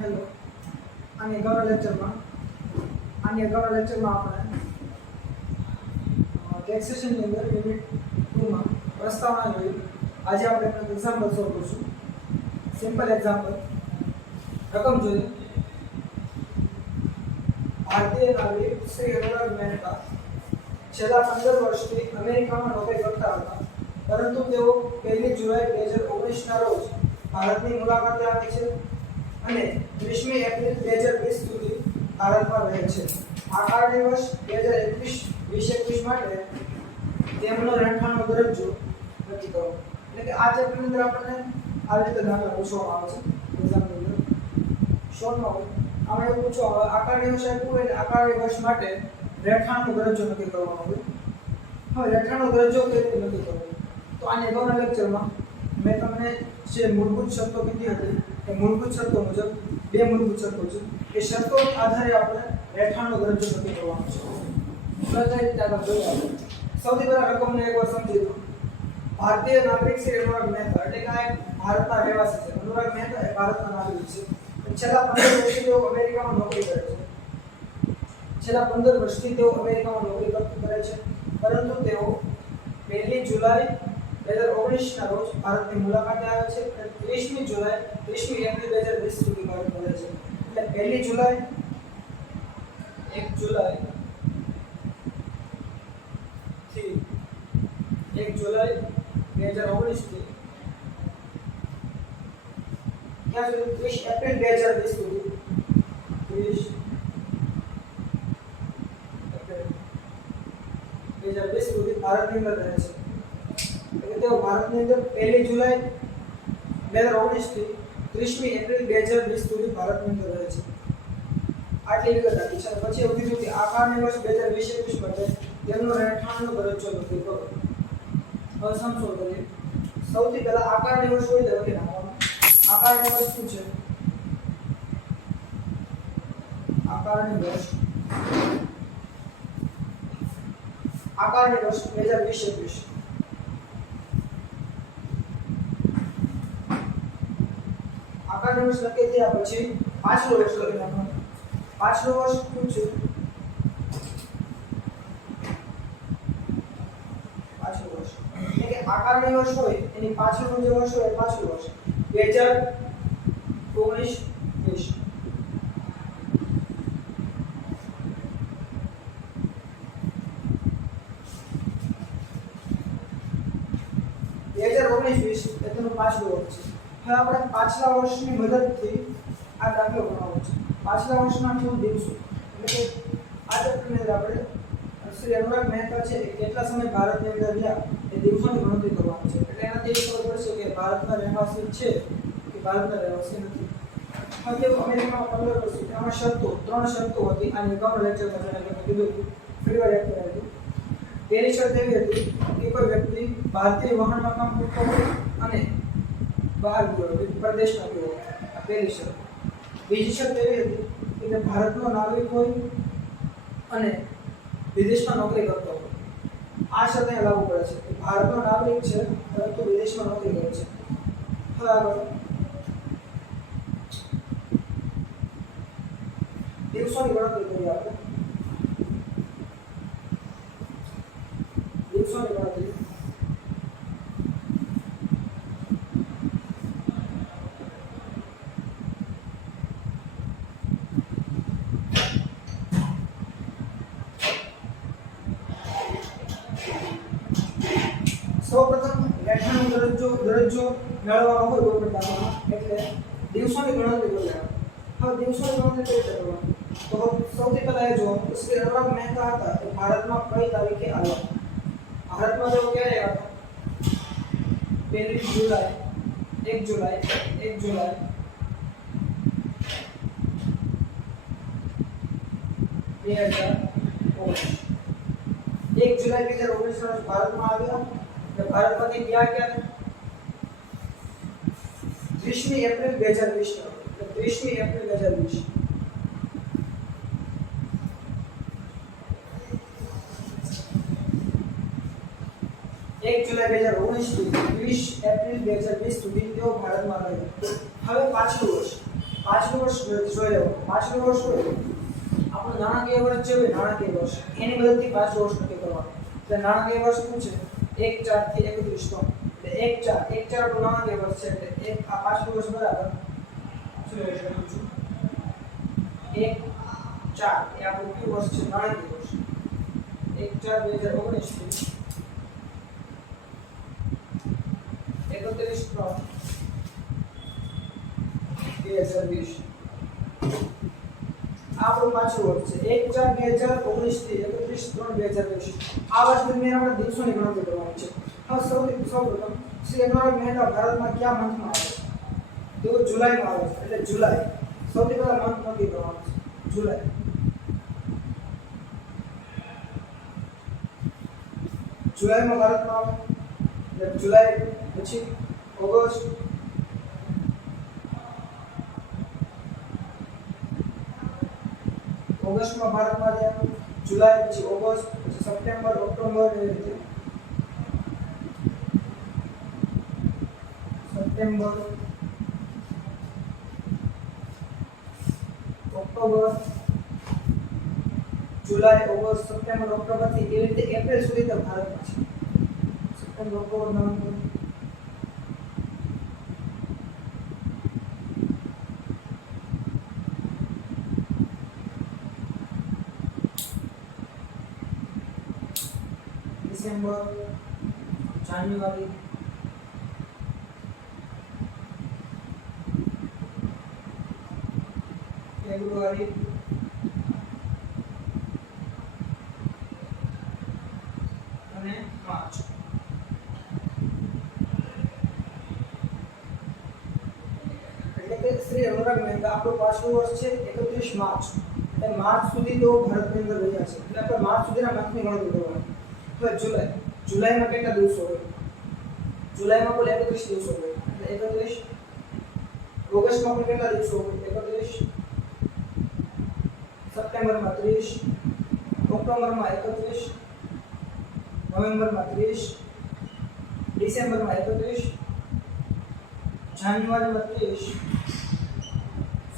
Hello આની અગાઉના લેક્ચરમાં આપણે ટેક્સેશનની અંદર યુનિટ 2 માં પ્રસ્તાવના જોઈ. આજે આપણે એક એક્ઝામ્પલ સોલ્વ કરીશું. Simple example. રકમ જોઈએ. ભારતીય નાગરિક શ્રી અનુરાગ મહેતા છેલ્લા 15 વર્ષથી અમેરિકામાં નોકરી કરતા હતા, પરંતુ તેઓ 1 જુલાઈ 2019 ના રોજ ભારતની મુલાકાતે આવે છે અને 30મી એપ્રિલ 2020 સુધી ભારતમાં રહે છે. આ કારણવશ 2021 માટે તેમનો રહેઠાણનો દરજ્જો નક્કી કરો. એટલે કે આ ચેપ્ટરની અંદર આપણને આ રીતે દાખલા પૂછવામાં આવે છે એક્ઝામની અંદર. શોર્ટમાં હોય આમાં એવું પૂછવામાં આવે, આ કારણવશ આપ્યું હોય એટલે આ કારણવશ માટે રહેઠાણનો દરજ્જો નક્કી કરવાનો હોય. હવે રહેઠાણનો દરજ્જો કેવી રીતે નક્કી કરવો? તો આની અગાઉના લેક્ચરમાં મેં તમને જે મૂળભૂત શરતો કીધી હતી એ મૂળભૂત શરતો મુજબ બે મૂળભૂત શરતો છે. એ શરતોના આધારે આપણે રહેઠાણનો દરજ્જો નક્કી કરવાનો છે. કઈ રીતે આપણે જોઈએ. સૌથી પહેલા રકમને એકવાર સમજી લો. ભારતીય નાગરિક શ્રી અનુરાગ મહેતા એટલે કે ભારતના રહેવાસી છે. અનુરાગ મહેતા એ ભારતના નાગરિક છે. છેલ્લા 15 વર્ષથી તેઓ અમેરિકામાં નોકરી કરે છે. કરે છે, પરંતુ તેઓ 1 જુલાઈ 2019 ના રોજ ભારતની મુલાકાતે આવે છે અને 30મી એપ્રિલ 2020 સુધી ભારતમાં રહે છે. એટલે 1 જુલાઈ 1 જુલાઈ 2019 થી ક્યાં સુધી 30 એપ્રિલ 2020 સુધી 30 એપ્રિલ 2020 સુધી ભારતની અંદર રહે છે. એટલે તેઓ ભારતની અંદર 1 જુલાઈ 2019 થી 30મી એપ્રિલ 2020 સુધી ભારતની અંદર રહે છે. આટલી વિગત આપી છે. પછી એવું કીધું કે આ કારણવશ 2020-21 માટે તેમનો રહેઠાણનો દરજ્જો નક્કી કરો. હવે સમજો કરીએ. સૌથી પહેલા આ કારણવશ હોય તો લખી નાખવાનું. આ કારણવશ શું છે? આ કારણવશ 2020-21 આગળનું વર્ષ લખી ત્યાં પછી પાછલું વર્ષ લખી નાખવાનું. પાછલું વર્ષ શું છે? પાછલું વર્ષ એટલે કે આકારણી વર્ષ હોય એની પાછળનું જે વર્ષ હોય એ પાછલું વર્ષ 2019-20 તેનું પાછલું વર્ષ છે. હવે આપણે પાછલા વર્ષની મદદથી આ દાખલો બનાવવો છે. પાછલા વર્ષના કુલ દિવસો એટલે કે આ ચેપ્ટરની અંદર આપણે શ્રી અનુરાગ મહેતા છે કેટલા સમય ભારતની અંદર રહ્યા એ દિવસોની ગણતરી કરવાની છે. એટલે એનાથી ખબર પડશે કે ભારતના રહેવાસી છે કે ભારતના રહેવાસી નથી. હવે તેઓ અમેરિકામાં 15 વર્ષ છે. આમાં ત્રણ શરતો હતી. આની અગાઉના લેક્ચરમાં મેં કીધું ફરી વાર યાદ કરાવી. પહેલી શરત એવી હતી કે કોઈ વ્યક્તિ ભારતીય વાહનમાં કામ કરતો હોય અને બહાર ગયો પ્રદેશમાં ગયો. આ પહેલી શરત. બીજી શરત એવી હતી કે ભારતનો નાગરિક હોય અને વિદેશમાં નોકરી કરતો હોય. આ શરત અહીંયા લાગુ પડે છે કે ભારતનો નાગરિક છે પરંતુ વિદેશમાં નોકરી કરે છે. હવે આગળ દિવસોની ગણતરી કરીએ આપણે. દિવસોની ગણતરી સૌપ્રથમ રહેઠાણનો દરજ્જો મેળવવાનો હોય કોઈ પણ દાખલામાં એટલે દિવસોની ગણતરી કરવાની. હવે દિવસોની ગણતરી કઈ રીતે કરવાની? તો સૌથી પહેલા એ જોવાનું શ્રી અનુરાગ મહેતા હતા એ ભારતમાં કઈ તારીખે આવ્યા. ભારતમાં તેઓ ક્યારે આવ્યા? 1 જુલાઈ 1 જુલાઈ 2019 ભારતમાં આવ્યા. ભારતમાંથી ક્યાં 30મી એપ્રિલ 2020 30મી એપ્રિલ 2020 1 જુલાઈ 2019 થી 30 એપ્રિલ 2020 સુધી તેઓ ભારતમાં રહ્યા. હવે પાછલું વર્ષ પાછલું વર્ષ જોઈ લેવું. પાછલું વર્ષ હોય આપણું નાણાકીય વર્ષ છે નાણાકીય વર્ષ એની મદદથી પાછલું વર્ષ નક્કી કરવાનું. એટલે નાણાકીય વર્ષ શું છે 1/4 થી 31 એટલે 1/4 આપણું નાણાકીય વર્ષ છે એટલે એક આ પાછલું વર્ષ બરાબર શું લખી શકું છું 1/4 એ આપણું કયું વર્ષ છે નાણાકીય વર્ષ 1/4/2019 થી 31/3/2020 આપણું પાછું વર્ષ છે 1/4/2019 થી 31/3/2020 આ વર્ષ દરમિયાન આપણે દિવસોની ગણતરી કરવાની છે. હવે સૌપ્રથમ શ્રી અનુરાગ મહેતા ભારતમાં કયા મંથમાં આવે છે? તેઓ જુલાઈમાં આવે છે એટલે જુલાઈ સૌથી પહેલા મંથ નક્કી કરવાનું છે જુલાઈ. જુલાઈમાં ભારતમાં આવે એટલે જુલાઈ પછી ઓગસ્ટ ઓગસ્ટમાં ભારતમાં રહ્યા જુલાઈ પછી ઓગસ્ટ પછી સપ્ટેમ્બર ઓક્ટોબર એવી રીતે September October July August September October થી એવી રીતે એપ્રિલ સુધી તો ભારતમાં છે. September October November December January February અને માર્ચ. એટલે કે શ્રી અનુરાગ મહેતા આપણું પાછલું વર્ષ છે 31 માર્ચ એટલે માર્ચ સુધી તો ભારતની અંદર રહ્યા છે એટલે આપણે માર્ચ સુધીના મંથની ગણતરી કરવાની. હવે જુલાઈમાં કેટલા દિવસો હોય? જુલાઈમાં કુલ 31 દિવસો હોય એટલે 31. ઓગસ્ટમાં પણ કેટલા દિવસો હોય? 31. સપ્ટેમ્બરમાં 30, ઓક્ટોબરમાં 31, નવેમ્બરમાં 30, ડિસેમ્બરમાં 31, જાન્યુઆરીમાં 30,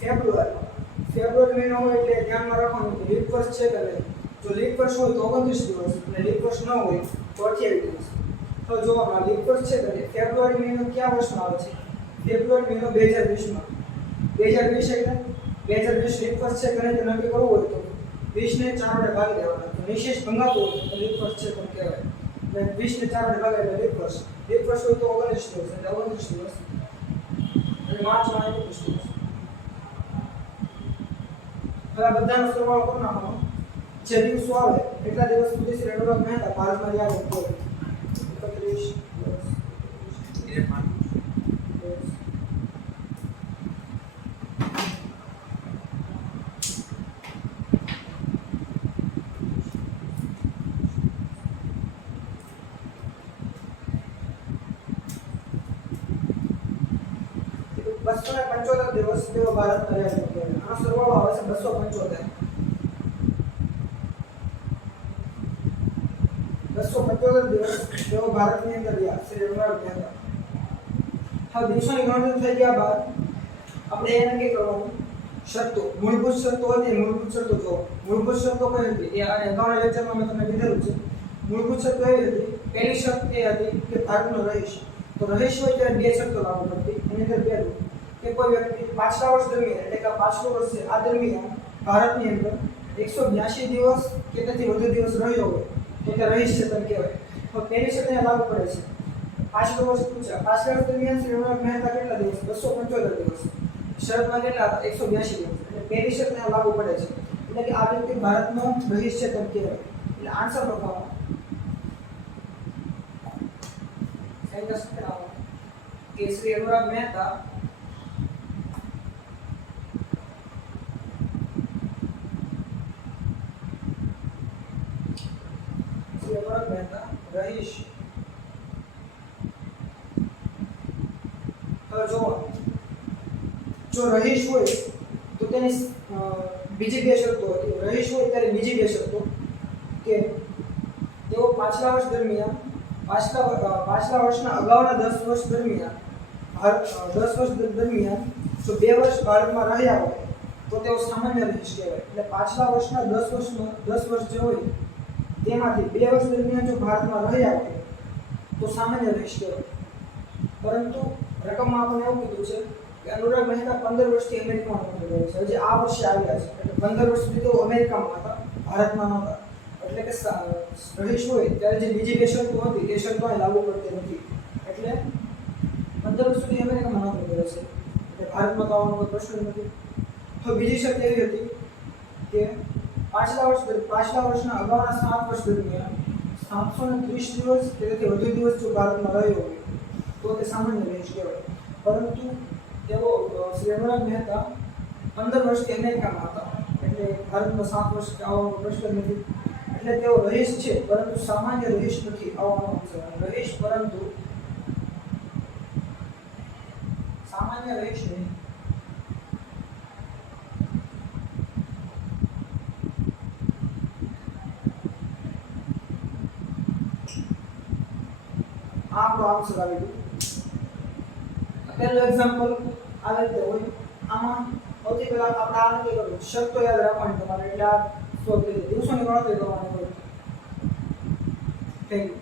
ફેબ્રુઆરી મહિનો હોય એટલે ધ્યાનમાં રાખવાનું કે લીપ વર્ષ છે કે નહીં. જો લીપ વર્ષ હોય તો 29 દિવસ અને લીપ વર્ષ ન હોય તો 28 દિવસ. તો જોવામાં લીપ વર્ષ છે કે ફેબ્રુઆરી મહિનો કયા વર્ષમાં આવે છે? ફેબ્રુઆરી મહિનો 2020માં. 2020 એટલે 2020 લીપ વર્ષ છે કે નહીં તે નક્કી કરવું હોય તો 20 ને 4 વડે ભાગી દેવાના. તો નિશેષ ભંગાતું હોય તો લીપ વર્ષ છે પણ કહેવાય. એટલે 20 ને 4 વડે ભાગે એટલે લીપ વર્ષ. લીપ વર્ષ હોય તો 29 દિવસ એટલે 29 દિવસ. અને માર્ચમાં 31 દિવસ. હવે આ બધાનો સરવાળો કરી નાખવાનો. જે દિવસો આવે એટલા દિવસ સુધી શ્રી અનુરાગ મહેતા ભારતમાં રહ્યા હોય 31 દિવસ. બસો ને 75 દિવસ તેઓ ભારતમાં રહ્યા છે. આનો સરવાળો આવે છે 275. 275 દિવસ તેઓ ભારતની અંદર રહ્યા શ્રી અનુરાગ મહેતા. હવે દિવસોની ગણતરી થઈ ગયા બાદ આપણે એ નક્કી કરવાનું શરતો. મૂળભૂત શરતો હતી. મૂળભૂત શરતો જો મૂળભૂત શરતો કઈ હતી એ આ અગાઉના લેક્ચરમાં મેં તમને કીધેલું છે. મૂળભૂત શરતો એવી હતી. પહેલી શરત એ હતી કે ભારતનો રહીશ. તો રહીશ હોય ત્યારે બે શરતો લાગુ પડતી. એની અંદર પહેલું કે કોઈ વ્યક્તિ પાછલા વર્ષ દરમિયાન એટલે કે પાછલું વર્ષ છે આ દરમિયાન ભારતની અંદર 182 દિવસ કે તેથી વધુ દિવસ રહ્યો હોય તો તે રહીશ છે તેમ કહેવાય. તો પહેલી શરત અહીંયા લાગુ પડે છે. પાછલું વર્ષ પૂછ્યા. પાછલા વર્ષ દરમિયાન શ્રી અનુરાગ મહેતા કેટલા દિવસ? 275 દિવસ. શરતમાં કેટલા હતા? 182 દિવસ. એટલે પહેલી શરત અહીંયા લાગુ પડે છે. એટલે કે આ વ્યક્તિ ભારતનો રહીશ છે તેમ કહેવાય. એટલે આન્સર લખવાનો સેન્ટેન્સ બનાવો કે શ્રી અનુરાગ મહેતા રહીશ. હવે જો રહીશ હોય તો તેની બીજી બે શરતો હતી. રહીશ હોય ત્યારે બીજી બે શરતો કે તેઓ પાછલા વર્ષ દરમિયાન પાછલા વર્ષના અગાઉના 10 વર્ષ દરમિયાન જો 2 વર્ષ ભારતમાં રહ્યા હોય તો તેઓ સામાન્ય રહીશ કહેવાય. એટલે પાછલા વર્ષના 10 વર્ષ જે હોય તેમાંથી 2 વર્ષ દરમિયાન જો ભારતમાં રહ્યા હોય તો સામાન્ય રહીશ કહેવાય. પરંતુ રકમમાં આપણે એવું કીધું છે કે અનુરાગ મહેતા 15 વર્ષથી અમેરિકામાં નોકરી કરે છે. હજી આ વર્ષે આવ્યા છે એટલે 15 વર્ષ સુધી તેઓ અમેરિકામાં હતા, ભારતમાં નહોતા. એટલે કે રહીશ હોય ત્યારે જે બીજી 2 શરતો હતી તે શરતો અહીં લાગુ પડતી નથી. એટલે 15 વર્ષ સુધી અમેરિકામાં નોકરી કરે છે એટલે ભારતમાં તો આવવાનો કોઈ પ્રશ્ન નથી. તો બીજી શરત એવી હતી કે પાછલા વર્ષના અગાઉના 7 વર્ષ દરમિયાન 730 દિવસ કે તેથી વધુ દિવસ જો ભારતમાં રહ્યો હોય તો તે સામાન્ય રહીશ કહેવાય. પરંતુ તેઓ શ્રી અનુરાગ મહેતા 15 વર્ષથી અમેરિકામાં હતા એટલે ભારતમાં 7 વર્ષ આવવાનો પ્રશ્ન નથી. એટલે તેઓ રહીશ છે પરંતુ સામાન્ય રહીશ નથી. આવવાનો રહીશ પરંતુ સામાન્ય રહીશ નહીં. આ આપણો આન્સર આવી ગયો. પહેલું એક્ઝામ્પલ આવી રીતે હોય. આમાં સૌથી પહેલા આપણે આ નથી કરવું, શરતો યાદ રાખવાની તમારે. એટલે આ દિવસોની ગણતરી કરવાની હોય. Thank you.